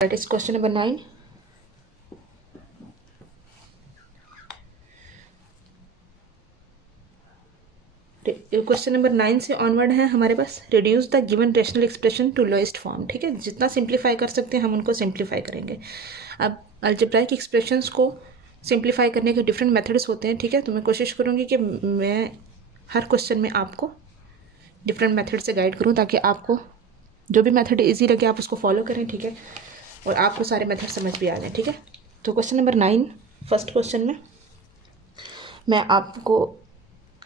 That is question number 9. Question number 9 से onward है हमारे पास reduce the given rational expression to lowest form. ठीक है, जितना सिंप्लीफाई कर सकते हैं हम उनको सिंप्लीफाई करेंगे। अब अलजेब्राइक एक्सप्रेशंस को सिंप्लीफाई करने के डिफरेंट मेथड्स होते हैं। ठीक है, तो मैं कोशिश करूँगी कि मैं हर क्वेश्चन में आपको डिफरेंट मेथड से गाइड करूँ ताकि आपको जो भी मेथड ईजी लगे आप उसको फॉलो करें। ठीक है, और आपको सारे मेथड समझ भी आ जाए। ठीक है, तो क्वेश्चन नंबर 9 फर्स्ट क्वेश्चन में मैं आपको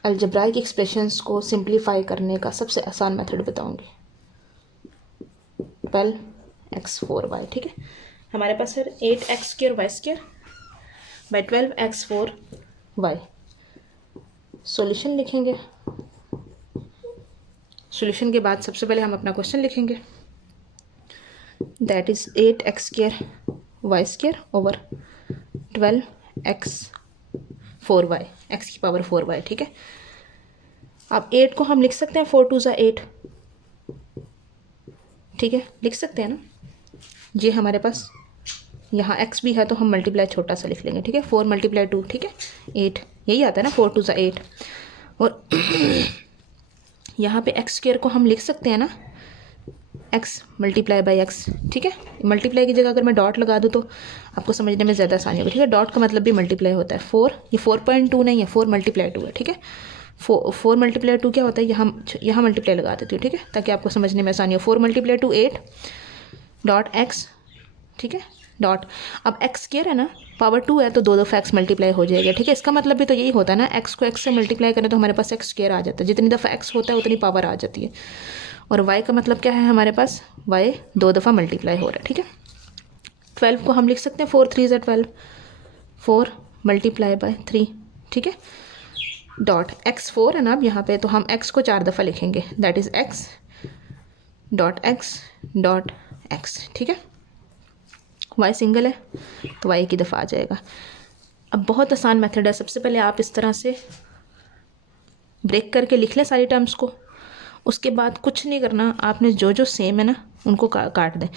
अलजेब्राइक एक्सप्रेशंस को सिंप्लीफाई करने का सबसे आसान मेथड बताऊंगी। 12x4y। ठीक है, हमारे पास है 8x² y² by 12x4y। Solution लिखेंगे। सॉल्यूशन के बाद सबसे पहले हम अपना क्वेश्चन लिखेंगे, that is 8x² y² over 12x4y, x की पावर 4y। ठीक है, अब 8 को हम लिख सकते हैं 4 2 ज़ा 8। ठीक है, लिख सकते हैं ना। ये हमारे पास यहाँ x भी है तो हम मल्टीप्लाई छोटा सा लिख लेंगे। ठीक है, 4 × 2। ठीक है, 8 यही आता है ना, 4 2 ज़ा 8। और यहाँ पे x² को हम लिख सकते हैं ना x मल्टीप्लाई बाई x। ठीक है, मल्टीप्लाई की जगह अगर मैं डॉट लगा दूँ तो आपको समझने में ज़्यादा आसानी होगी। ठीक है, डॉट का मतलब भी मल्टीप्लाई होता है। 4 ये 4.2 नहीं है, 4 × 2 है। ठीक है, 4 × 2 क्या होता है, यहाँ मल्टीप्लाई लगा देती हूँ। ठीक है, ताकि आपको समझने में आसानी हो। 4 × 2 8 डॉट x। ठीक है, डॉट अब x² है ना, पावर 2 है तो दो दफ़ा x मल्टीप्लाई हो जाएगा। ठीक है, इसका मतलब भी तो यही होता है ना, x को x से मल्टीप्लाई करें तो हमारे पास x² आ जाता है। जितनी दफ़ा x होता है उतनी पावर आ जाती है। और y का मतलब क्या है, हमारे पास y दो दफ़ा मल्टीप्लाई हो रहा है। ठीक है, 12 को हम लिख सकते हैं 4 3 ज़ा 12, 4 × 3। ठीक है, डॉट x4 है ना, अब यहाँ पे तो हम x को 4 दफ़ा लिखेंगे, that is x dot x dot x। ठीक है, y सिंगल है तो y की दफ़ा आ जाएगा। अब बहुत आसान मेथड है। सबसे पहले आप इस तरह से ब्रेक करके लिख लें सारी टर्म्स को। उसके बाद कुछ नहीं करना, आपने जो जो सेम है ना उनको काट दें।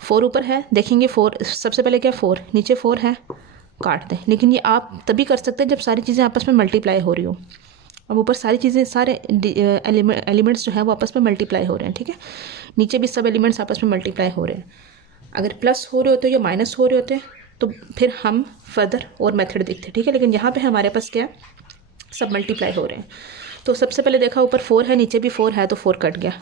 4 ऊपर है, देखेंगे 4 सबसे पहले क्या 4 नीचे 4 है, काट दें। लेकिन ये आप तभी कर सकते हैं जब सारी चीज़ें आपस में मल्टीप्लाई हो रही हो। अब ऊपर सारी चीज़ें सारे एलिमेंट्स जो हैं वो आपस में मल्टीप्लाई हो रहे हैं। ठीक है, नीचे भी सब एलिमेंट्स आपस में मल्टीप्लाई हो रहे हैं। अगर प्लस हो रहे होते या माइनस हो रहे होते तो फिर हम फर्दर और मेथड देखते। ठीक है, लेकिन यहाँ पे हमारे पास क्या है, सब मल्टीप्लाई हो रहे हैं। तो सबसे पहले देखा ऊपर 4 है नीचे भी 4 है तो 4 कट गया।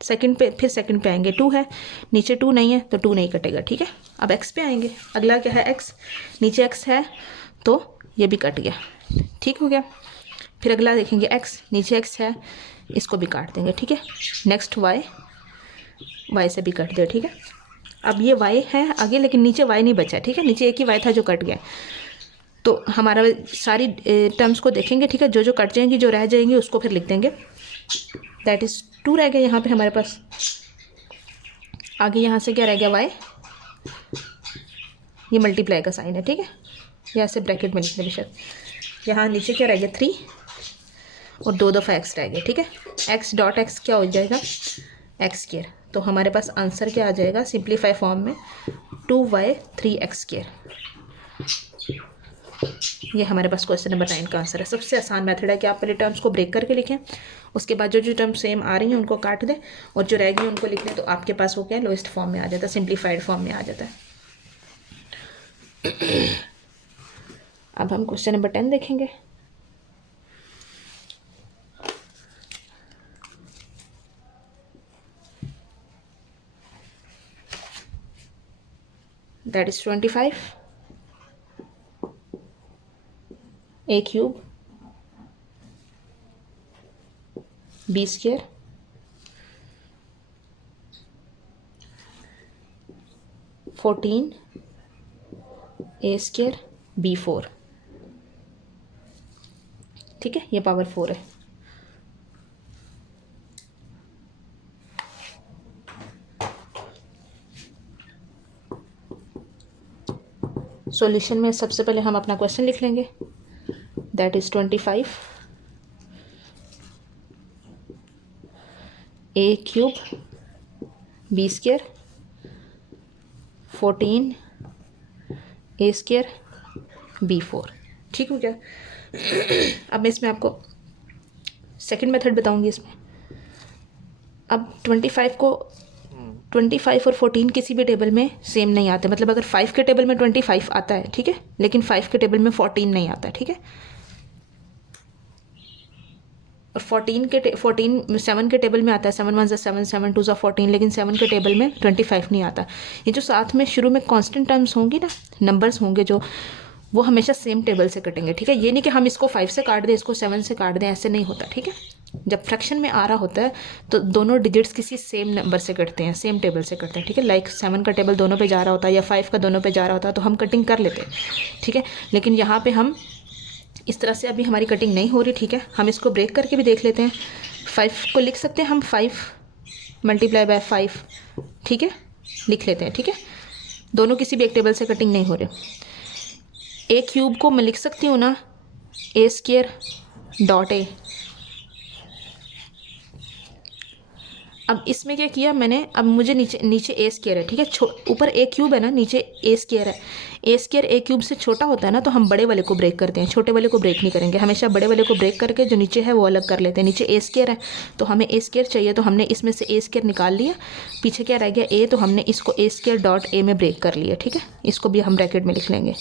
सेकंड पे फिर सेकंड पे आएंगे, 2 है नीचे 2 नहीं है तो 2 नहीं कटेगा। ठीक है, अब x पे आएंगे, अगला क्या है x, नीचे x है तो ये भी कट गया। ठीक हो गया, फिर अगला देखेंगे x, नीचे x है, इसको भी काट देंगे। ठीक है, नेक्स्ट y, y से भी कट दिया। ठीक है, अब ये y है आगे लेकिन नीचे y नहीं बचा। ठीक है, नीचे एक ही y था जो कट गया। तो हमारा सारी टर्म्स को देखेंगे। ठीक है, जो जो कट जाएंगी जो रह जाएंगी उसको फिर लिख देंगे, दैट इज़ 2 रह गया यहाँ पे हमारे पास। आगे यहाँ से क्या रह गया y, ये मल्टीप्लाई का साइन है। ठीक है, या ऐसे ब्रैकेट में लिखने बेशक। यहाँ नीचे क्या रह गया 3 और दो दफ़ा x रह गया। ठीक है, x डॉट x क्या हो जाएगा x²। तो हमारे पास आंसर क्या आ जाएगा सिंप्लीफाई फॉर्म में 2y 3x²। ये हमारे पास क्वेश्चन नंबर 9 का आंसर है। सबसे आसान मेथड है कि आप पहले टर्म्स को ब्रेक करके लिखें, उसके बाद जो जो टर्म्स सेम आ रही हैं उनको काट दें और जो रह गई उनको लिख लें, तो आपके पास वो क्या है लोएस्ट फॉर्म में आ जाता है, सिंप्लीफाइड फॉर्म में आ जाता है। अब हम क्वेश्चन नंबर 10 देखेंगे। That is 25 a³ b² 14 a² b4। ठीक है, ये पावर 4 है। सॉल्यूशन में सबसे पहले हम अपना क्वेश्चन लिख लेंगे, that is 25 a³ b² 14 A square B4, ठीक हो गया। अब मैं इसमें आपको सेकंड मेथड बताऊंगी इसमें। अब 25 और 14 किसी भी टेबल में सेम नहीं आते, मतलब अगर 5 के टेबल में 25 आता है, ठीक है, लेकिन 5 के टेबल में 14 नहीं आता है, ठीक है। और 7 के टेबल में आता है, 7 1 7 7 2 14, लेकिन 7 के टेबल में 25 नहीं आता। ये जो साथ में शुरू में कांस्टेंट टर्म्स होंगी ना, नंबर्स होंगे जो, वो हमेशा सेम टेबल से कटेंगे, ठीक है। ये नहीं कि हम इसको 5 से काट दें, इसको 7 से काट दें, ऐसे नहीं होता, ठीक है। जब फ्रैक्शन में आ रहा होता है तो दोनों डिजिट्स किसी सेम नंबर से कटते हैं, सेम टेबल से कटते हैं, ठीक है। लाइक 7 का टेबल दोनों पे जा रहा होता है या 5 का दोनों पे जा रहा होता है तो हम कटिंग कर लेते हैं, ठीक है। लेकिन यहाँ पे हम इस तरह से अभी हमारी कटिंग नहीं हो रही, ठीक है। हम इसको ब्रेक करके भी देख लेते हैं। 5 को लिख सकते हैं हम 5 मल्टीप्लाई बाय 5, ठीक है, लिख लेते हैं, ठीक है। दोनों किसी भी एक टेबल से कटिंग नहीं हो रहे। ए क्यूब को मैं लिख सकती हूँ ना ए स्क्वायर डॉट ए। अब इसमें क्या किया मैंने, अब मुझे नीचे ए स्क्वायर है, ठीक है, ऊपर ए क्यूब है ना, नीचे ए स्क्वायर है। ए स्क्वायर ए क्यूब से छोटा होता है ना, तो हम बड़े वाले को ब्रेक करते हैं, छोटे वाले को ब्रेक नहीं करेंगे। हमेशा बड़े वाले को ब्रेक करके जो नीचे है वो अलग कर लेते हैं। नीचे ए स्क्वायर है तो हमें ए स्क्वायर चाहिए, तो हमने इसमें से ए स्क्वायर निकाल लिया। पीछे क्या रह गया ए, तो हमने इसको ए स्क्वायर डॉट ए में ब्रेक कर लिया, ठीक है। इसको भी हम ब्रैकेट में लिख लेंगे।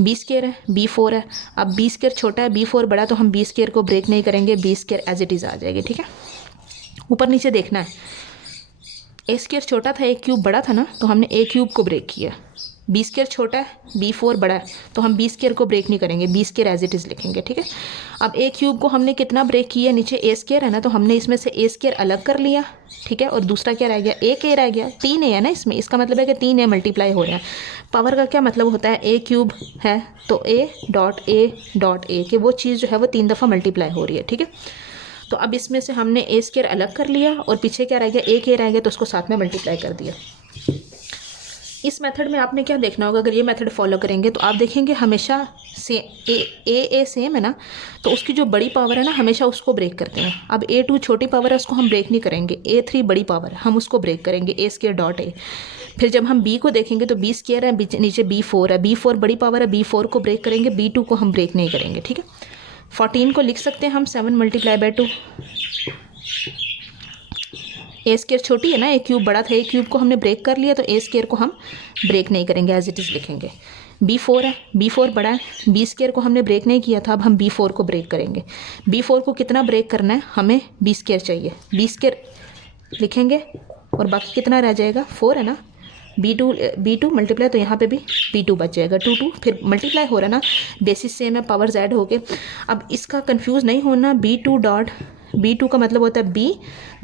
बी स्क्वायर है, B4 है। अब बी स्क्वायर छोटा है, B4 बड़ा, तो हम बी स्क्वायर को ब्रेक नहीं करेंगे, B square as it is आ जाएगी, ठीक है। ऊपर नीचे देखना है। ए स्क्वायर छोटा था, ए क्यूब बड़ा था ना, तो हमने ए क्यूब को ब्रेक किया। बी स्क्वायर छोटा है, B4 बड़ा है, तो हम बी स्क्वायर को ब्रेक नहीं करेंगे, B square as it is लिखेंगे, ठीक है। अब ए क्यूब को हमने कितना ब्रेक किया, नीचे ए स्क्वायर है ना, तो हमने इसमें से ए स्क्वायर अलग कर लिया, ठीक है। और दूसरा क्या रह गया, एक ए रह गया। 3 ए है ना इसमें, इसका मतलब है कि 3 ए मल्टीप्लाई हो रहा है। पावर का क्या मतलब होता है, ए क्यूब है तो ए डॉट ए कि वो चीज़ जो है वो 3 दफ़ा मल्टीप्लाई हो रही है, ठीक है। तो अब इसमें से हमने ए स्क्वायर अलग कर लिया और पीछे क्या रह गया, एक ए रह गया, तो उसको साथ में मल्टीप्लाई कर दिया। इस मेथड में आपने क्या देखना होगा, अगर ये मेथड फॉलो करेंगे तो आप देखेंगे हमेशा से ए सेम है ना, तो उसकी जो बड़ी पावर है ना हमेशा उसको ब्रेक करते हैं। अब A2 छोटी पावर है, उसको हम ब्रेक नहीं करेंगे। A3 बड़ी पावर है, हम उसको ब्रेक करेंगे, ए स्क्वायर डॉट ए। फिर जब हम B को देखेंगे तो B स्क्वायर है, नीचे B4 है, B4 बड़ी पावर है, B4 को ब्रेक करेंगे, B2 को हम ब्रेक नहीं करेंगे, ठीक है। 14 को लिख सकते हैं हम 7 मल्टीप्लाई बाय 2। ए स्क्वायर छोटी है ना, ए क्यूब बड़ा था, ए क्यूब को हमने ब्रेक कर लिया, तो ए स्क्वायर को हम ब्रेक नहीं करेंगे, एज इट इज़ लिखेंगे। B4 है, B4 बड़ा है, बी स्क्वायर को हमने ब्रेक नहीं किया था, अब हम B4 को ब्रेक करेंगे। B4 को कितना ब्रेक करना है, हमें बी स्क्वायर चाहिए, बी स्क्वायर लिखेंगे और बाकी कितना रह जाएगा, 4 है ना। B2 मल्टीप्लाई, तो यहाँ पे भी B2 बच जाएगा, 2 फिर मल्टीप्लाई हो रहा है ना, बेसिस सेम है, पावर्स ऐड हो गए। अब इसका कंफ्यूज नहीं होना, B2 का मतलब होता है B,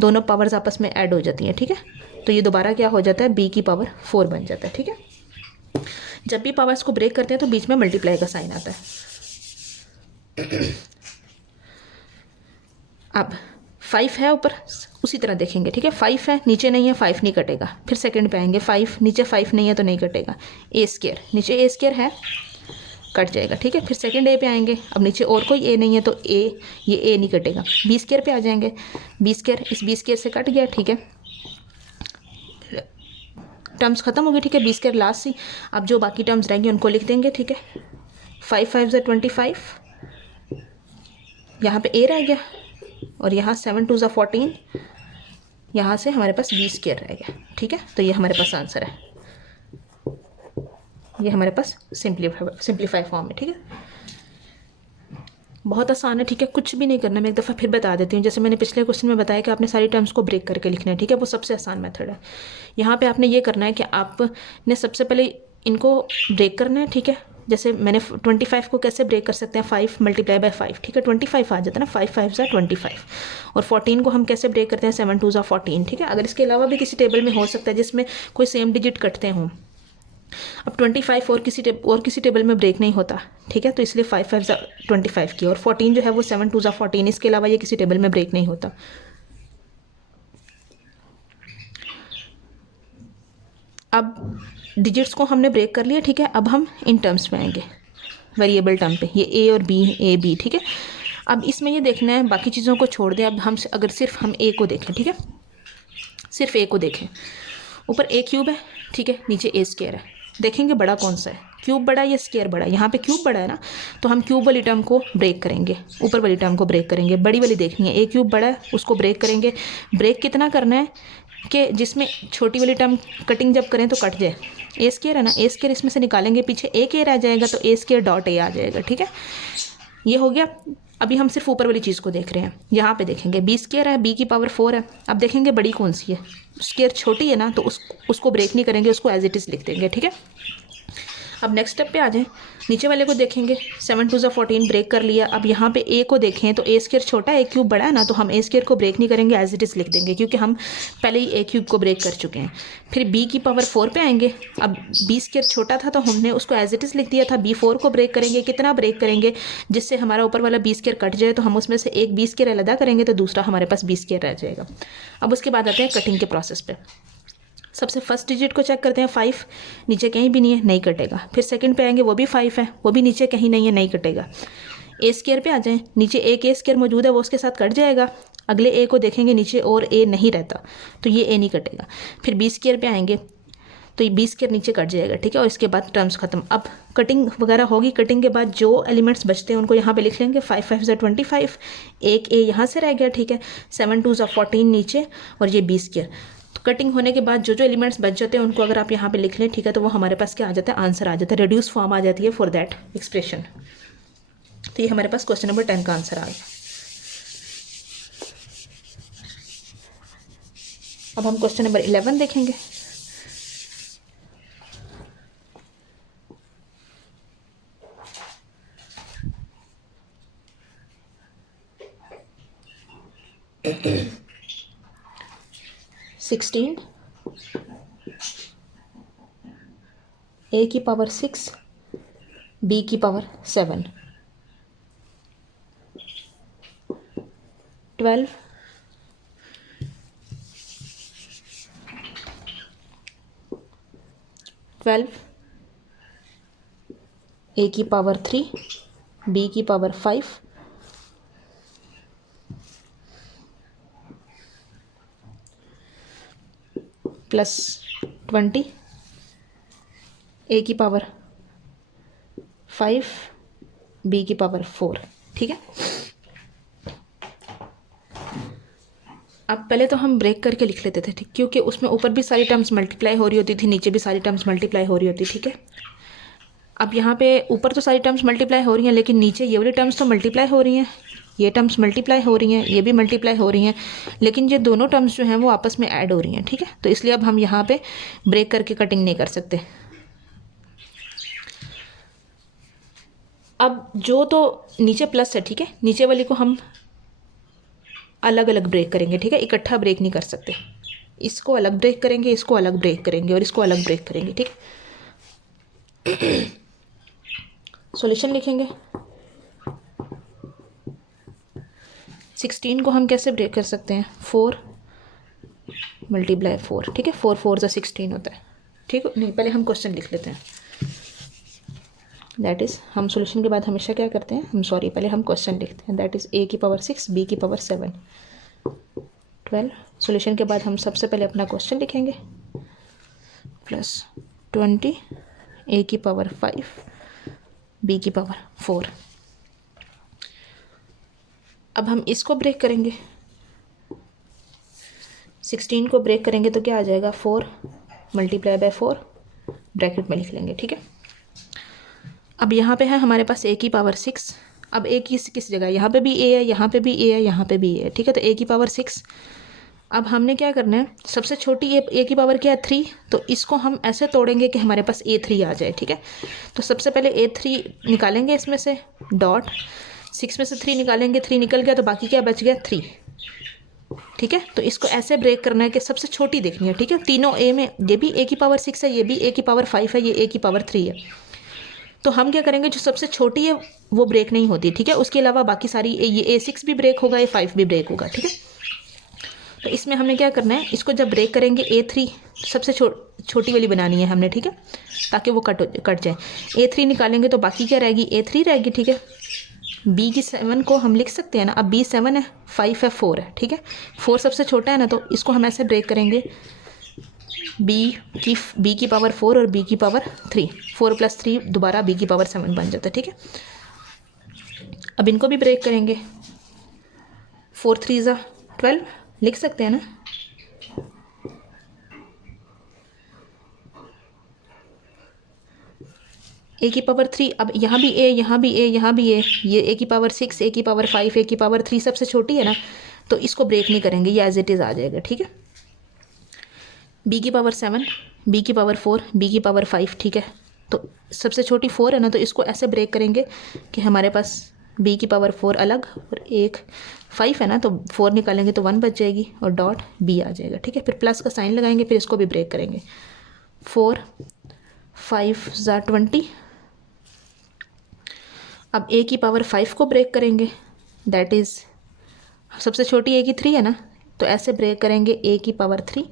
दोनों पावर्स आपस में ऐड हो जाती हैं, ठीक है। तो ये दोबारा क्या हो जाता है, B की पावर 4 बन जाता है, ठीक है। जब भी पावर्स को ब्रेक करते हैं तो बीच में मल्टीप्लाई का साइन आता है। अब 5 है ऊपर, उसी तरह देखेंगे, ठीक है। 5 है, नीचे नहीं है, 5 नहीं कटेगा। फिर सेकंड पे आएंगे, 5 नीचे 5 नहीं है तो नहीं कटेगा। ए स्क्वायर, नीचे ए स्क्वायर है, कट जाएगा, ठीक है। फिर सेकंड ए पे आएंगे, अब नीचे और कोई ए नहीं है तो ये ए नहीं कटेगा। बी स्क्वायर पे आ जाएंगे, बी स्क्वायर इस बी स्क्वायर से कट गया, ठीक है। टर्म्स खत्म हो गई, ठीक है। बी स्क्वायर लास्ट सी, अब जो बाकी टर्म्स रहेंगे उनको लिख देंगे, ठीक है। 5 5 ज़ा 25, यहाँ पे ए रह गया और यहाँ 7 2 ज़ा 14, यहाँ से हमारे पास बी स्क्वायर रह गया, ठीक है। तो ये हमारे पास आंसर है, ये हमारे पास सिंप्लीफाई फॉर्म है, ठीक है। बहुत आसान है, ठीक है, कुछ भी नहीं करना। मैं एक दफ़ा फिर बता देती हूँ, जैसे मैंने पिछले क्वेश्चन में बताया कि आपने सारी टर्म्स को ब्रेक करके लिखना है, ठीक है। वो सबसे आसान मेथड है। यहाँ पे आपने ये करना है कि आपने सबसे पहले इनको ब्रेक करना है, ठीक है। जैसे मैंने 25 को कैसे ब्रेक कर सकते हैं, 5 मल्टीप्लाई बाय 5, ठीक है। 25 आ जाता है ना, 5 5 ज़ा 25। और 14 को हम कैसे ब्रेक करते हैं, 7 2 ज़ा 14, ठीक है। अगर इसके अलावा भी किसी टेबल में हो सकता है जिसमें कोई सेम डिजिट कटते हों। अब 25 और किसी टेबल में ब्रेक नहीं होता, ठीक है। तो इसलिए 5 5 ज़ा 25 की, और 14 जो है वो 7 2 ज़ा 14, इसके अलावा ये किसी टेबल में ब्रेक नहीं होता। अब डिजिट्स को हमने ब्रेक कर लिया, ठीक है। अब हम इन टर्म्स में आएंगे, वेरिएबल टर्म पे, ये ए और बी, ए बी, ठीक है। अब इसमें ये देखना है, बाकी चीज़ों को छोड़ दें। अब हम अगर सिर्फ हम ए को देखें, ठीक है, सिर्फ ए को देखें। ऊपर ए क्यूब है, ठीक है, नीचे ए स्क्वायर है। देखेंगे बड़ा कौन सा है, क्यूब बड़ा या स्क्वायर बड़ा है। यहाँ पे क्यूब बड़ा है ना, तो हम क्यूब वाली टर्म को ब्रेक करेंगे, ऊपर वाली टर्म को ब्रेक करेंगे, बड़ी वाली देखनी है। ए क्यूब बड़ा है, उसको ब्रेक करेंगे। ब्रेक कितना करना है कि जिसमें छोटी वाली टर्म कटिंग जब करें तो कट जाए। ए स्क्वायर है ना, ए स्क्वायर इसमें से निकालेंगे, पीछे एक ए रह जाएगा, तो ए स्क्वायर डॉट ए आ जाएगा। ठीक है, ये हो गया। अभी हम सिर्फ ऊपर वाली चीज़ को देख रहे हैं। यहाँ पे देखेंगे बी स्क्वायर है, बी की पावर 4 है। अब देखेंगे बड़ी कौन सी है, स्क्वायर छोटी है ना, तो उसको ब्रेक नहीं करेंगे, उसको एज इट इज़ लिख देंगे। ठीक है, अब नेक्स्ट स्टेप पे आ जाएं। नीचे वाले को देखेंगे, 7 2 14 ब्रेक कर लिया। अब यहाँ पे ए को देखें तो ए स्क्वायर छोटा है, ए क्यूब बड़ा है ना, तो हम ए स्क्वायर को ब्रेक नहीं करेंगे, एज इट इज़ लिख देंगे, क्योंकि हम पहले ही ए क्यूब को ब्रेक कर चुके हैं। फिर बी की पावर 4 पे आएंगे। अब बी स्क्वायर छोटा था तो हमने उसको एज इट इज़ लिख दिया था। बी 4 को ब्रेक करेंगे, कितना ब्रेक करेंगे जिससे हमारा ऊपर वाला बी स्क्वायर कट जाए, तो हम उसमें से एक बी स्क्वायर अलग करेंगे, तो दूसरा हमारे पास बी स्क्वायर रह जाएगा। अब उसके बाद आते हैं कटिंग के प्रोसेस पे। सबसे फर्स्ट डिजिट को चेक करते हैं, 5 नीचे कहीं भी नहीं है, नहीं कटेगा। फिर सेकंड पे आएंगे, वो भी 5 है, वो भी नीचे कहीं नहीं है, नहीं कटेगा। ए स्क्वायर पे आ जाएं, नीचे एक ए स्क्वायर मौजूद है, वो उसके साथ कट जाएगा। अगले ए को देखेंगे, नीचे और ए नहीं रहता, तो ये ए नहीं कटेगा। फिर बी स्क्वायर पे आएंगे तो ये बी स्क्वायर नीचे कट जाएगा। ठीक है, और इसके बाद टर्म्स खत्म। अब कटिंग वगैरह होगी, कटिंग के बाद जो एलिमेंट्स बचते हैं उनको यहाँ पे लिख लेंगे। 5 5 25, एक ए यहाँ से रह गया। ठीक है, 7 2 14 नीचे, और ये बी स्क्वायर। तो कटिंग होने के बाद जो जो एलिमेंट्स बच जाते हैं उनको अगर आप यहाँ पे लिख लें, ठीक है, तो वो हमारे पास क्या आ जाता है, आंसर आ जाता है, रिड्यूस फॉर्म आ जाती है फॉर दैट एक्सप्रेशन। तो ये हमारे पास क्वेश्चन नंबर 10 का आंसर आ गया। अब हम क्वेश्चन नंबर 11 देखेंगे। सिक्सटीन ए की पावर 6 बी की पावर 7, 12 ए की पावर 3 बी की पावर 5 प्लस 20 ए की पावर 5 बी की पावर 4। ठीक है, अब पहले तो हम ब्रेक करके लिख लेते थे, ठीक, क्योंकि उसमें ऊपर भी सारी टर्म्स मल्टीप्लाई हो रही होती थी, नीचे भी सारी टर्म्स मल्टीप्लाई हो रही होती। ठीक है, अब यहाँ पे ऊपर तो सारी टर्म्स मल्टीप्लाई हो रही हैं, लेकिन नीचे ये वाली टर्म्स तो मल्टीप्लाई हो रही हैं, ये टर्म्स मल्टीप्लाई हो रही हैं, ये भी मल्टीप्लाई हो रही हैं, लेकिन ये दोनों टर्म्स जो हैं वो आपस में ऐड हो रही हैं। ठीक है, तो इसलिए अब हम यहाँ पे ब्रेक करके कटिंग नहीं कर सकते। अब जो तो नीचे प्लस है, ठीक है, नीचे वाली को हम अलग अलग ब्रेक करेंगे। ठीक है, इकट्ठा ब्रेक नहीं कर सकते, इसको अलग ब्रेक करेंगे, इसको अलग ब्रेक करेंगे, और इसको अलग ब्रेक करेंगे। ठीक, सॉल्यूशन लिखेंगे। 16 को हम कैसे ब्रेक कर सकते हैं, 4 × 4। ठीक है, 4 4 × 16 होता है। ठीक, नहीं, पहले हम क्वेश्चन लिख लेते हैं। दैट इज़, हम सॉल्यूशन के बाद हमेशा क्या करते हैं, पहले हम क्वेश्चन लिखते हैं। दैट इज़ ए की पावर 6 बी की पावर 7 12। सॉल्यूशन के बाद हम सबसे पहले अपना क्वेश्चन लिखेंगे, प्लस 20 ए की पावर 5 बी की पावर 4। अब हम इसको ब्रेक करेंगे, 16 को ब्रेक करेंगे तो क्या आ जाएगा, 4 × 4 ब्रैकेट में लिख लेंगे। ठीक है, अब यहाँ पे है हमारे पास ए की पावर 6। अब ए की किस जगह, यहाँ पे भी ए है, यहाँ पे भी ए है, यहाँ पे भी ए है। ठीक है, तो ए की पावर 6। अब हमने क्या करना है, सबसे छोटी ए की पावर क्या है, 3, तो इसको हम ऐसे तोड़ेंगे कि हमारे पास A3 आ जाए। ठीक है, तो सबसे पहले A3 निकालेंगे, इसमें से डॉट 6 में से 3 निकालेंगे, 3 निकल गया, तो बाकी क्या बच गया, 3। ठीक है, तो इसको ऐसे ब्रेक करना है कि सबसे छोटी देखनी है। ठीक है, तीनों ए में, ये भी ए की पावर 6 है, ये भी ए की पावर 5 है, ये ए की पावर 3 है। तो हम क्या करेंगे, जो सबसे छोटी है वो ब्रेक नहीं होती। ठीक है, उसके अलावा बाकी सारी ये A6 भी ब्रेक होगा, A5 भी ब्रेक होगा। ठीक है, तो इसमें हमने क्या करना है, इसको जब ब्रेक करेंगे A3 सबसे छोटी वाली बनानी है हमने। ठीक है, ताकि वो कट जाए। A3 निकालेंगे तो बाकी क्या रहेगी, A3 रहेगी। ठीक है, B की 7 को हम लिख सकते हैं ना, अब B 7 है, 5 है, 4 है। ठीक है, 4 सबसे छोटा है ना, तो इसको हम ऐसे ब्रेक करेंगे, बी की पावर 4 और बी की पावर 3, 4 + 3 दोबारा बी की पावर 7 बन जाता है, ठीक है। अब इनको भी ब्रेक करेंगे, 4 3 ज़ा 12 लिख सकते हैं ना। ए की पावर 3, अब यहाँ भी ए, यहाँ भी ए, यहाँ भी ए, ये ए की पावर 6, ए की पावर 5, ए की पावर 3 सबसे छोटी है ना, तो इसको ब्रेक नहीं करेंगे, ये एज इट इज़ आ जाएगा, ठीक है। बी की पावर 7, बी की पावर 4, बी की पावर 5, ठीक है। तो सबसे छोटी 4 है ना, तो इसको ऐसे ब्रेक करेंगे कि हमारे पास बी की पावर 4 अलग और एक 5 है ना, तो 4 निकालेंगे तो 1 बच जाएगी और डॉट बी आ जाएगा, ठीक है। फिर प्लस का साइन लगाएंगे, फिर इसको भी ब्रेक करेंगे, 4 5 ज़ा 20। अब ए की पावर 5 को ब्रेक करेंगे, दैट इज़ सबसे छोटी ए की 3 है ना, तो ऐसे ब्रेक करेंगे ए की पावर 3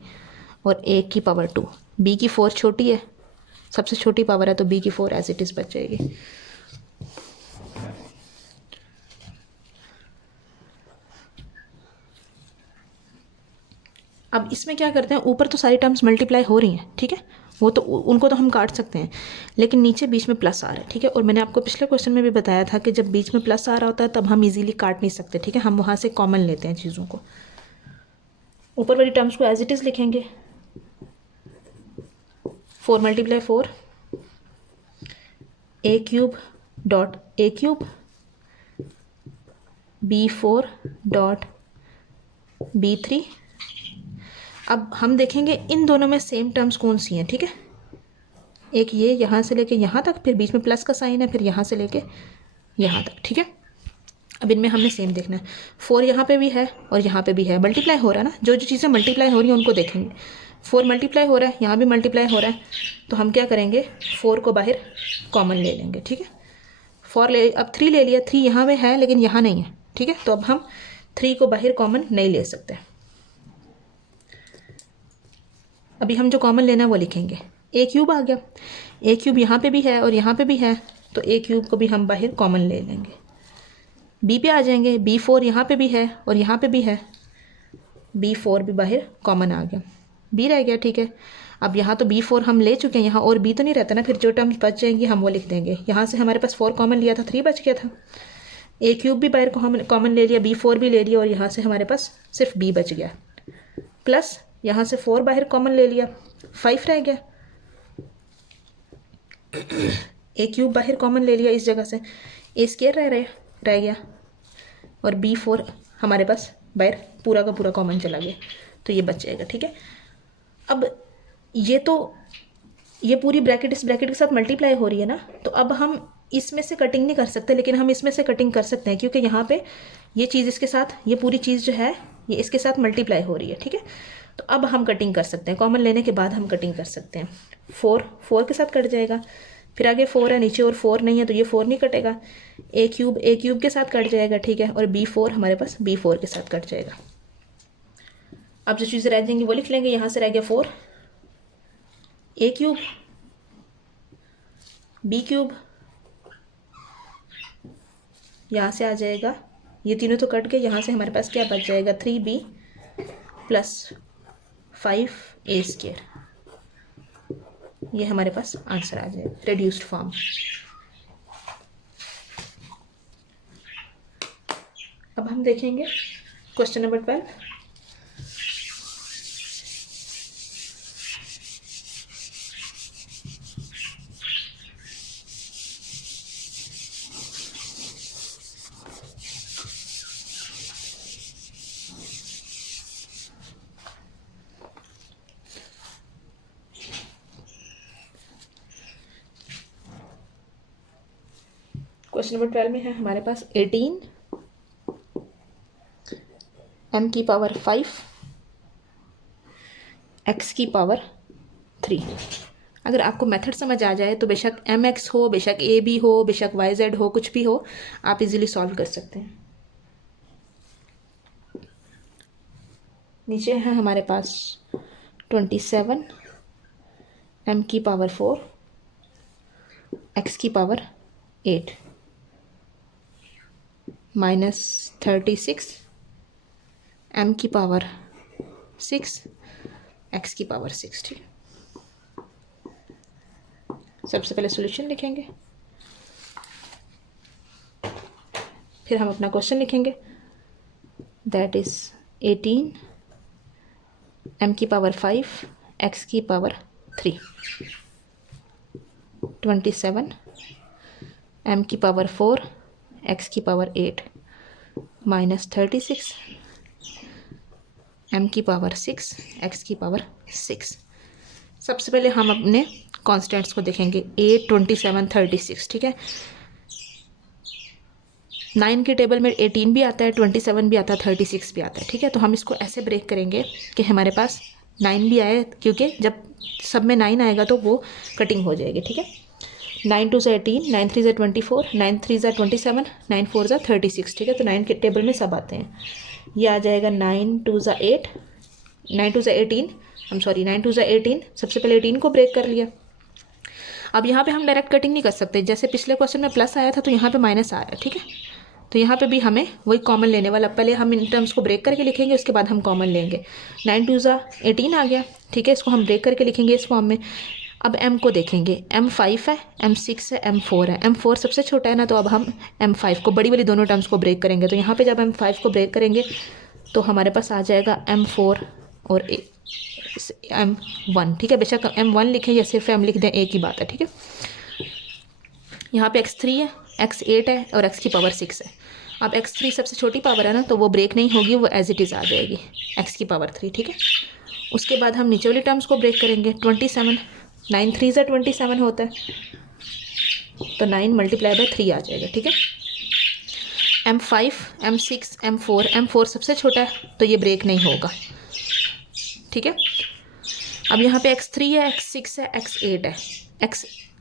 और ए की पावर 2। बी की 4 छोटी है, सबसे छोटी पावर है, तो बी की 4 एज इट इज़ बच जाएगी। अब इसमें क्या करते हैं, ऊपर तो सारी टर्म्स मल्टीप्लाई हो रही हैं, ठीक है, वो तो उनको तो हम काट सकते हैं, लेकिन नीचे बीच में प्लस आ रहा है, ठीक है। और मैंने आपको पिछले क्वेश्चन में भी बताया था कि जब बीच में प्लस आ रहा होता है तब हम इजीली काट नहीं सकते, ठीक है, हम वहाँ से कॉमन लेते हैं चीज़ों को। ऊपर वाली टर्म्स को एज इट इज़ लिखेंगे, 4 × 4 A cube dot A cube B4 dot B3। अब हम देखेंगे इन दोनों में सेम टर्म्स कौन सी हैं, ठीक है। एक ये यहाँ से लेके यहाँ तक, फिर बीच में प्लस का साइन है, फिर यहाँ से लेके यहाँ तक, ठीक है। अब इनमें हमने सेम देखना है, 4 यहाँ पे भी है और यहाँ पे भी है, मल्टीप्लाई हो रहा है ना, जो जो चीज़ें मल्टीप्लाई हो रही हैं उनको देखेंगे। 4 मल्टीप्लाई हो रहा है, यहाँ भी मल्टीप्लाई हो रहा है, तो हम क्या करेंगे, 4 को बाहर कॉमन ले लेंगे, ठीक है। 4 ले, अब 3 ले लिया, 3 यहाँ में है लेकिन यहाँ नहीं है, ठीक है, तो अब हम 3 को बाहर कॉमन नहीं ले सकते। अभी हम जो कॉमन लेना है वो लिखेंगे, ए क्यूब आ गया, ए क्यूब यहाँ पे भी है और यहाँ पे भी है, तो ए क्यूब को भी हम बाहर कॉमन ले लेंगे। बी पे आ जाएंगे, B4 यहाँ पे भी है और यहाँ पे भी है, B4 भी बाहर कॉमन आ गया, बी रह गया, ठीक है। अब यहाँ तो B4 हम ले चुके हैं, यहाँ और बी तो नहीं रहता ना, फिर जो टर्म्स बच जाएंगी हम वो लिख देंगे। यहाँ से हमारे पास 4 कॉमन लिया था, 3 बच गया था, ए क्यूब भी बाहर कॉमन ले लिया, B4 भी ले लिया और यहाँ से हमारे पास सिर्फ बी बच गया, प्लस यहाँ से 4 बाहर कॉमन ले लिया, 5 रह गया, ए क्यूब बाहर कॉमन ले लिया इस जगह से, ए स्क्वायर रह गया और B4 हमारे पास बाहर पूरा का पूरा कॉमन चला गया, तो ये बच जाएगा, ठीक है। अब ये पूरी ब्रैकेट इस ब्रैकेट के साथ मल्टीप्लाई हो रही है ना, तो अब हम इसमें से कटिंग नहीं कर सकते, लेकिन हम इसमें से कटिंग कर सकते हैं, क्योंकि यहाँ पे ये चीज़ इसके साथ, ये पूरी चीज़ जो है ये इसके साथ मल्टीप्लाई हो रही है, ठीक है। तो अब हम कटिंग कर सकते हैं, कॉमन लेने के बाद हम कटिंग कर सकते हैं। 4 के साथ कट जाएगा, फिर आगे 4 है नीचे और 4 नहीं है, तो ये 4 नहीं कटेगा, ए क्यूब के साथ कट जाएगा, ठीक है, और B4 हमारे पास B4 के साथ कट जाएगा। अब जो चीज़ें रह जाएंगी वो लिख लेंगे, यहाँ से रह गया 4, ए क्यूब बी क्यूब, यहाँ से आ जाएगा, ये तीनों तो कट गए, यहाँ से हमारे पास क्या बच जाएगा, 3B + 5A², ये हमारे पास आंसर आ जाएगा, रिड्यूस्ड फॉर्म। अब हम देखेंगे क्वेश्चन नंबर 12। क्वेश्चन नंबर 12 में है हमारे पास 18 m की पावर 5 x की पावर 3। अगर आपको मेथड समझ आ जाए तो बेशक mx हो, बेशक ab हो, बेशक yz हो, कुछ भी हो, आप इजीली सॉल्व कर सकते हैं। नीचे है हमारे पास 27 m की पावर 4 x की पावर 8 -36 m की पावर 6 x की पावर 6, ठीक है। सबसे पहले सॉल्यूशन लिखेंगे, फिर हम अपना क्वेश्चन लिखेंगे। दैट इज़ 18 m की पावर 5 x की पावर 3, 27 m की पावर 4 x की पावर 8 माइनस 36 m की पावर 6 x की पावर 6। सबसे पहले हम अपने कॉन्स्टेंट्स को देखेंगे 8, 27, 36, ठीक है। 9 की टेबल में 18 भी आता है, 27 भी आता है, 36 भी आता है, ठीक है। तो हम इसको ऐसे ब्रेक करेंगे कि हमारे पास 9 भी आए, क्योंकि जब सब में 9 आएगा तो वो कटिंग हो जाएगी, ठीक है। 9 2 ज़ा 18, 9 3 ज़ा 24, 9 3 ज़ा 27, 9 4 ज़ा 36, ठीक है। तो 9 के टेबल में सब आते हैं। ये आ जाएगा 9 2 ज़ा 8, 9 2 ज़ा 18, 9 2 ज़ा 18। सबसे पहले 18 को ब्रेक कर लिया। अब यहाँ पे हम डायरेक्ट कटिंग नहीं कर सकते, जैसे पिछले क्वेश्चन में प्लस आया था तो यहाँ पे माइनस आ रहा है, ठीक है। तो यहाँ पे भी हमें वही कॉमन लेने वाला, पहले हम इन टर्म्स को ब्रेक करके लिखेंगे, उसके बाद हम कॉमन लेंगे। 9 2 ज़ा 18 आ गया, ठीक है। इसको हम ब्रेक करके लिखेंगे इस फॉर्म में। अब m को देखेंगे, m 5 है, m 6 है, m 4 है। m 4 सबसे छोटा है ना, तो अब हम m 5 को, बड़ी वाली दोनों टर्म्स को ब्रेक करेंगे। तो यहाँ पे जब m 5 को ब्रेक करेंगे तो हमारे पास आ जाएगा m 4 और m 1, ठीक है। बेशक m 1 लिखें या सिर्फ m लिख दें, एक ही बात है, ठीक है। यहाँ पे x 3 है, x 8 है और x की पावर 6 है। अब x 3 सबसे छोटी पावर है ना, तो वो ब्रेक नहीं होगी, वो एज इट इज़ आ जाएगी x की पावर 3, ठीक है। उसके बाद हम नीचे वाली टर्म्स को ब्रेक करेंगे। 27, 9 3 ज़ा 27 होता है, तो 9 मल्टीप्लाई बाय 3 आ जाएगा, ठीक है। m 5, m 6, m 4 सबसे छोटा है, तो ये ब्रेक नहीं होगा, ठीक है। अब यहाँ पे x 3 है, x 6 है, x 8 है।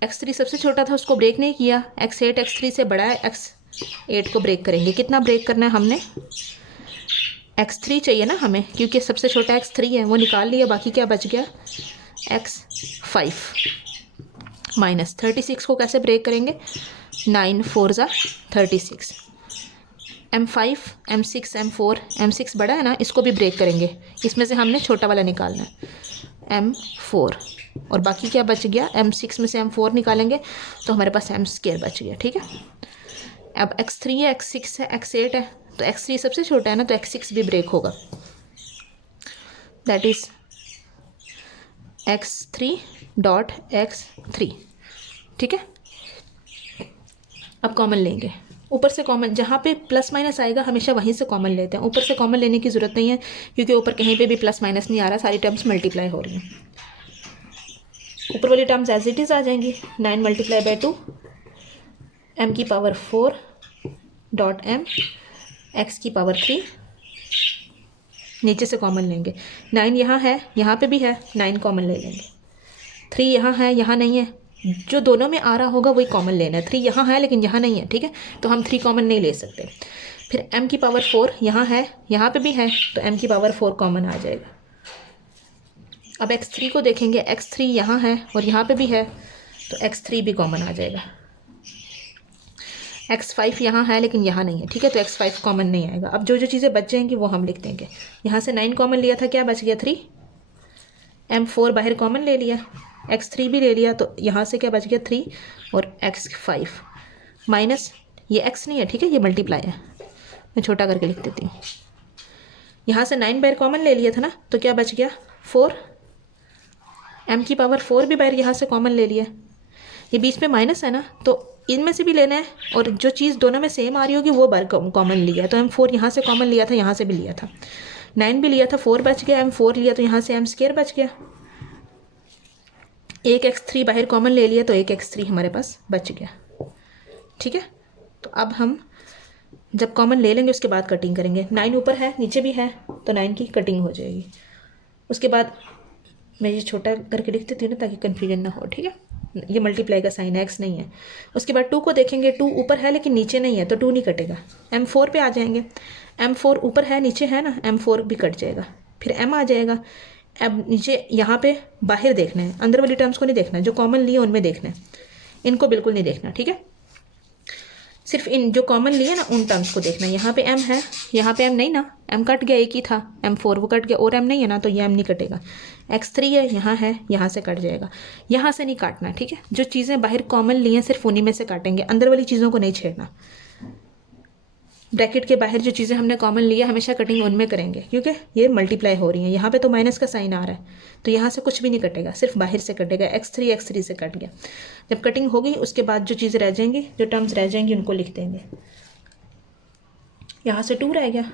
x 3 सबसे छोटा था, उसको ब्रेक नहीं किया। x 8 x 3 से बड़ा है, x 8 को ब्रेक करेंगे। कितना ब्रेक करना है हमने? x 3 चाहिए ना हमें, क्योंकि सबसे छोटा x 3 है, वो निकाल लिया। बाकी क्या बच गया? x 5 माइनस 36 को कैसे ब्रेक करेंगे? 9 4 ज़ा 36। m 5, m 6, m 4, m 6 बड़ा है ना, इसको भी ब्रेक करेंगे। इसमें से हमने छोटा वाला निकालना है, m 4, और बाकी क्या बच गया? m 6 में से m 4 निकालेंगे तो हमारे पास m स्क्वायर बच गया, ठीक है। अब x 3 है, x 6 है, x 8 है, तो x 3 सबसे छोटा है ना, तो x 6 भी ब्रेक होगा। That is x 3 dot x 3, ठीक है। अब कॉमन लेंगे, ऊपर से कॉमन, जहाँ पे प्लस माइनस आएगा हमेशा वहीं से कॉमन लेते हैं। ऊपर से कॉमन लेने की ज़रूरत नहीं है, क्योंकि ऊपर कहीं पे भी प्लस माइनस नहीं आ रहा, सारी टर्म्स मल्टीप्लाई हो रही हैं। ऊपर वाली टर्म्स एज इट इज़ आ जाएंगी। 9 मल्टीप्लाई बाय 2, m की पावर 4 डॉट m, x की पावर 3, नीचे से कॉमन लेंगे। 9 यहाँ है, यहाँ पे भी है, 9 कॉमन ले लेंगे। 3 यहाँ है, यहाँ नहीं है, जो दोनों में आ रहा होगा वही कॉमन लेना है। 3 यहाँ है लेकिन यहाँ नहीं है, ठीक है, तो हम 3 कॉमन नहीं ले सकते। फिर m की पावर 4 यहाँ है, यहाँ पे भी है, तो m की पावर 4 कॉमन आ जाएगा। अब x3 को देखेंगे, x3 यहाँ है और यहाँ पे भी है, तो x3 भी कॉमन आ जाएगा। x5 यहाँ है लेकिन यहाँ नहीं है, ठीक है, तो x5 कॉमन नहीं आएगा। अब जो जो चीज़ें बच जाएंगी वो हम लिख देंगे। यहाँ से 9 कॉमन लिया था, क्या बच गया? 3। m4 बाहर कॉमन ले लिया, x3 भी ले लिया, तो यहाँ से क्या बच गया? 3 और x5 माइनस, ये x नहीं है, ठीक है, ये मल्टीप्लाई है, मैं छोटा करके लिख देती हूँ। यहाँ से 9 बाहर कॉमन ले लिया था ना, तो क्या बच गया? 4। m की पावर 4 भी बाहर यहाँ से कॉमन ले लिया। ये बीच में माइनस है ना, तो इनमें से भी लेना है, और जो चीज़ दोनों में सेम आ रही होगी वो बार कॉमन लिया है। तो m4 यहाँ से कॉमन लिया था, यहाँ से भी लिया था। 9 भी लिया था, 4 बच गया, m4 लिया तो यहाँ से m स्क्वायर बच गया। एक x3 बाहर कॉमन ले लिया, तो एक x3 हमारे पास बच गया, ठीक है। तो अब हम जब कॉमन ले लेंगे उसके बाद कटिंग करेंगे। 9 ऊपर है, नीचे भी है, तो 9 की कटिंग हो जाएगी। उसके बाद मैं ये छोटा करके लिख देती हूँ ना, ताकि कन्फ्यूजन ना हो, ठीक है। ये मल्टीप्लाई का साइन है, x नहीं है। उसके बाद 2 को देखेंगे, 2 ऊपर है लेकिन नीचे नहीं है, तो 2 नहीं कटेगा। m4 पे आ जाएंगे, m4 ऊपर है, नीचे है ना, m4 भी कट जाएगा। फिर m आ जाएगा। अब नीचे यहाँ पे बाहर देखना है, अंदर वाली टर्म्स को नहीं देखना है, जो कॉमन लिए उनमें देखना है, इनको बिल्कुल नहीं देखना, ठीक है। सिर्फ इन जो कॉमन लिए ना उन टर्म्स को देखना। यहाँ पे m है, यहाँ पे m नहीं ना, m कट गया, एक ही था m4 वो कट गया, और m नहीं है ना, तो ये m नहीं कटेगा। x3 है, यहाँ से कट जाएगा, यहाँ से नहीं काटना, ठीक है। जो चीज़ें बाहर कॉमन ली हैं सिर्फ उन्हीं में से काटेंगे, अंदर वाली चीज़ों को नहीं छेड़ना। ब्रैकेट के बाहर जो चीज़ें हमने कॉमन लिया हमेशा कटिंग उनमें करेंगे, क्योंकि ये मल्टीप्लाई हो रही हैं। यहाँ पे तो माइनस का साइन आ रहा है, तो यहाँ से कुछ भी नहीं कटेगा, सिर्फ बाहर से कटेगा। x3 से कट गया। जब कटिंग होगी उसके बाद जो चीज़ें रह जाएंगी, जो टर्म्स रह जाएंगी उनको लिख देंगे। यहाँ से 2 रह गया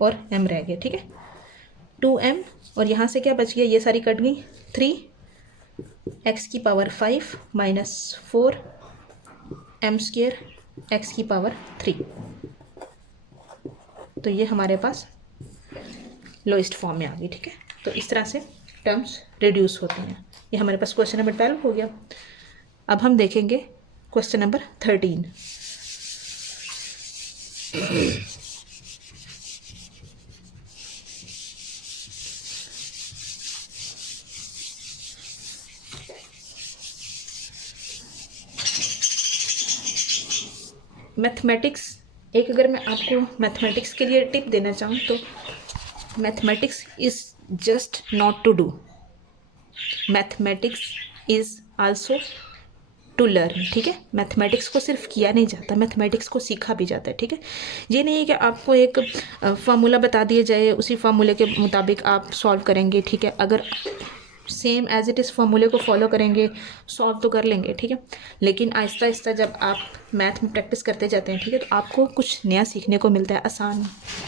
और m रह गया, ठीक है। 2m और यहाँ से क्या बच गया, ये सारी कट गई। 3x⁵ minus 4m² x⁵। तो ये हमारे पास लोएस्ट फॉर्म में आ गई, ठीक है। तो इस तरह से टर्म्स रिड्यूस होते हैं। ये हमारे पास क्वेश्चन नंबर 12 हो गया। अब हम देखेंगे क्वेश्चन नंबर 13। मैथमेटिक्स, एक अगर मैं आपको मैथमेटिक्स के लिए टिप देना चाहूँ तो mathematics is just not to do, mathematics is also to learn, ठीक है। मैथमेटिक्स को सिर्फ किया नहीं जाता, मैथमेटिक्स को सीखा भी जाता है, ठीक है। ये नहीं है कि आपको एक फार्मूला बता दिया जाए, उसी फार्मूले के मुताबिक आप सॉल्व करेंगे, ठीक है। अगर सेम एज इट इज़ फार्मूले को फॉलो करेंगे सॉल्व तो कर लेंगे, ठीक है। लेकिन आहिस्ता आहिस्ता जब आप मैथ में प्रैक्टिस करते जाते हैं, ठीक है, तो आपको कुछ नया सीखने को मिलता है। आसान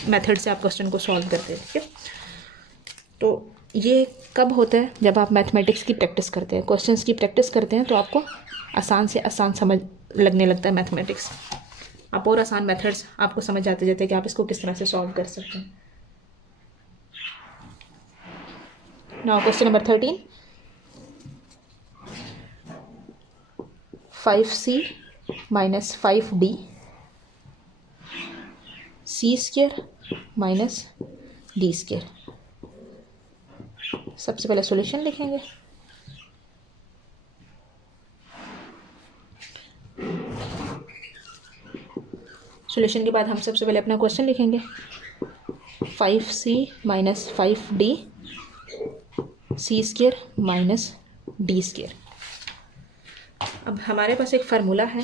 मेथड से आप क्वेश्चन को सॉल्व करते हैं, ठीक है। तो ये कब होता है, जब आप मैथमेटिक्स की प्रैक्टिस करते हैं, क्वेश्चंस की प्रैक्टिस करते हैं, तो आपको आसान से आसान समझ लगने लगता है मैथमेटिक्स। आप और आसान मेथड्स आपको समझ आते जाते हैं कि आप इसको किस तरह से सॉल्व कर सकते हैं। Now question number 13। 5c minus 5d c² minus d²। सबसे पहले सॉल्यूशन लिखेंगे। सॉल्यूशन के बाद हम सबसे पहले अपना क्वेश्चन लिखेंगे। 5c minus 5d c² minus d²। अब हमारे पास एक फार्मूला है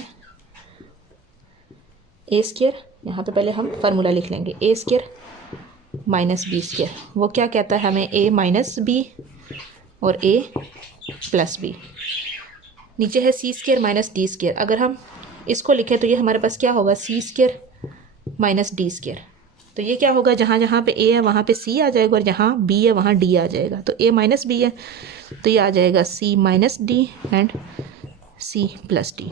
a²। यहाँ पे पहले हम फार्मूला लिख लेंगे, a² माइनस b²। वो क्या कहता है हमें, a माइनस b और a प्लस b। नीचे है c² माइनस d²। अगर हम इसको लिखें तो ये हमारे पास क्या होगा, c² माइनस d²। तो ये क्या होगा, जहाँ जहाँ पे a है वहाँ पे c आ जाएगा, और जहाँ b है वहाँ d आ जाएगा। तो a माइनस b है, तो ये आ जाएगा c minus d and c plus d।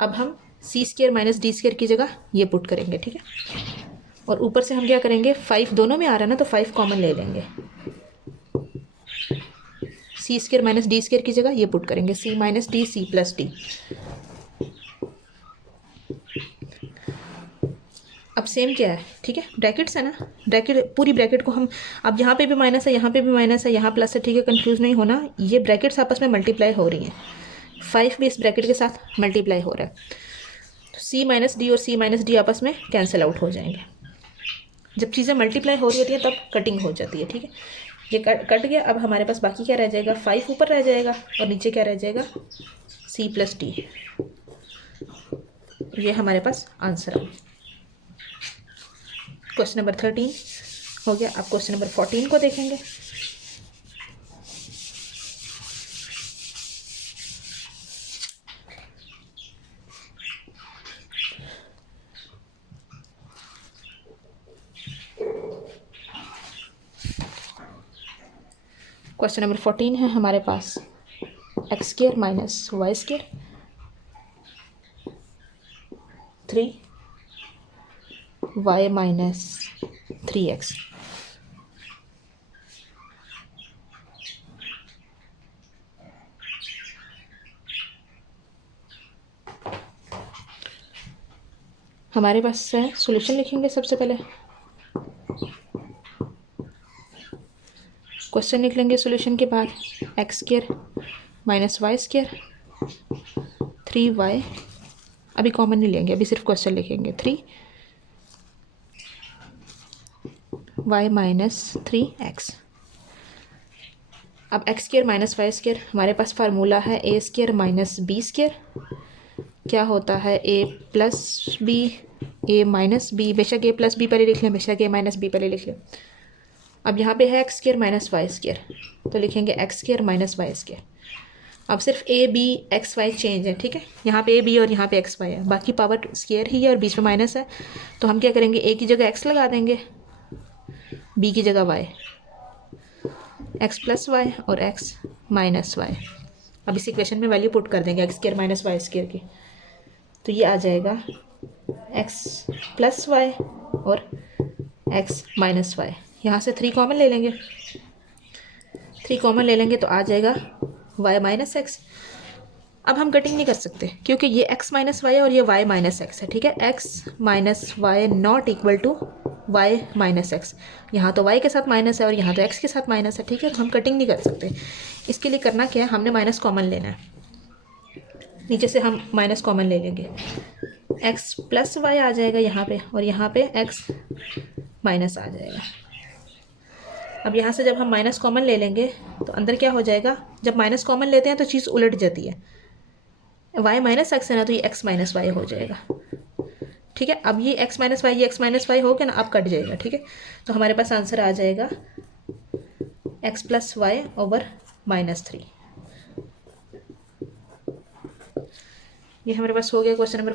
अब हम c² माइनस d² की जगह ये पुट करेंगे, ठीक है। और ऊपर से हम क्या करेंगे, 5 दोनों में आ रहा है ना, तो 5 कॉमन ले लेंगे। c² माइनस d² की जगह ये पुट करेंगे, c minus d c plus d। अब सेम क्या है, ठीक है, ब्रैकेट्स है ना, ब्रैकेट पूरी ब्रैकेट को हम, अब यहाँ पे भी माइनस है, यहाँ पे भी माइनस है, यहाँ प्लस है, ठीक है, कंफ्यूज नहीं होना। ये ब्रैकेट्स आपस में मल्टीप्लाई हो रही हैं, 5 भी इस ब्रैकेट के साथ मल्टीप्लाई हो रहा है। तो c माइनस डी और c माइनस डी आपस में कैंसिल आउट हो जाएंगे। जब चीज़ें मल्टीप्लाई हो रही होती हैं तब कटिंग हो जाती है, ठीक है। ये कट गया। अब हमारे पास बाकी क्या रह जाएगा, 5 ऊपर रह जाएगा और नीचे क्या रह जाएगा, c प्लस डी। ये हमारे पास आंसर है। क्वेश्चन नंबर 13 हो गया। अब क्वेश्चन नंबर 14 को देखेंगे। क्वेश्चन नंबर 14 है हमारे पास, x² minus y² 3y minus 3x। हमारे पास है, सॉल्यूशन लिखेंगे सबसे पहले। क्वेश्चन लिख लेंगे सॉल्यूशन के बाद, x² माइनस y² 3y अभी कॉमन नहीं लेंगे, अभी सिर्फ क्वेश्चन लिखेंगे 3y माइनस 3x। अब X square minus Y square, हमारे पास फार्मूला है A square minus B square. क्या होता है A plus B, A minus B, बेशक ए प्लस बी पहले लिख लें, बेशक ए माइनस बी पहले लिख लें। अब यहाँ पे है X square minus Y square, तो लिखेंगे X square minus Y square. अब सिर्फ A B X Y change है, ठीक है, यहाँ पे ए बी और यहाँ पे एक्स वाई है, बाकी पावर स्क्र ही है और बीच में माइनस है। तो हम क्या करेंगे, ए की जगह एक्स लगा देंगे, बी की जगह वाई, एक्स प्लस वाई और एक्स माइनस वाई। अब इस इक्वेशन में वैल्यू पुट कर देंगे X square minus Y square की, तो ये आ जाएगा एक्स प्लस वाई और एक्स माइनस वाई। यहाँ से 3 कॉमन ले लेंगे, 3 कॉमन ले लेंगे तो आ जाएगा y माइनस एक्स। अब हम कटिंग नहीं कर सकते क्योंकि ये x माइनस वाई और ये y माइनस एक्स है, ठीक है। x minus Y not equal to y minus X. यहाँ तो y के साथ माइनस है और यहाँ तो x के साथ माइनस है, ठीक है, तो हम कटिंग नहीं कर सकते। इसके लिए करना क्या है, हमने माइनस कॉमन लेना है, नीचे से हम माइनस कॉमन ले लेंगे, x प्लस वाई आ जाएगा यहाँ पे और यहाँ पे x माइनस आ जाएगा। अब यहाँ से जब हम माइनस कॉमन ले लेंगे तो अंदर क्या हो जाएगा, जब माइनस कॉमन लेते हैं तो चीज़ उलट जाती है, y माइनस एक्स है ना, तो ये x माइनस वाई हो जाएगा, ठीक है। अब ये x माइनस वाई, ये x माइनस वाई हो गया ना, अब कट जाएगा, ठीक है। तो हमारे पास आंसर आ जाएगा x plus Y over minus 3। ये हमारे पास हो गया क्वेश्चन नंबर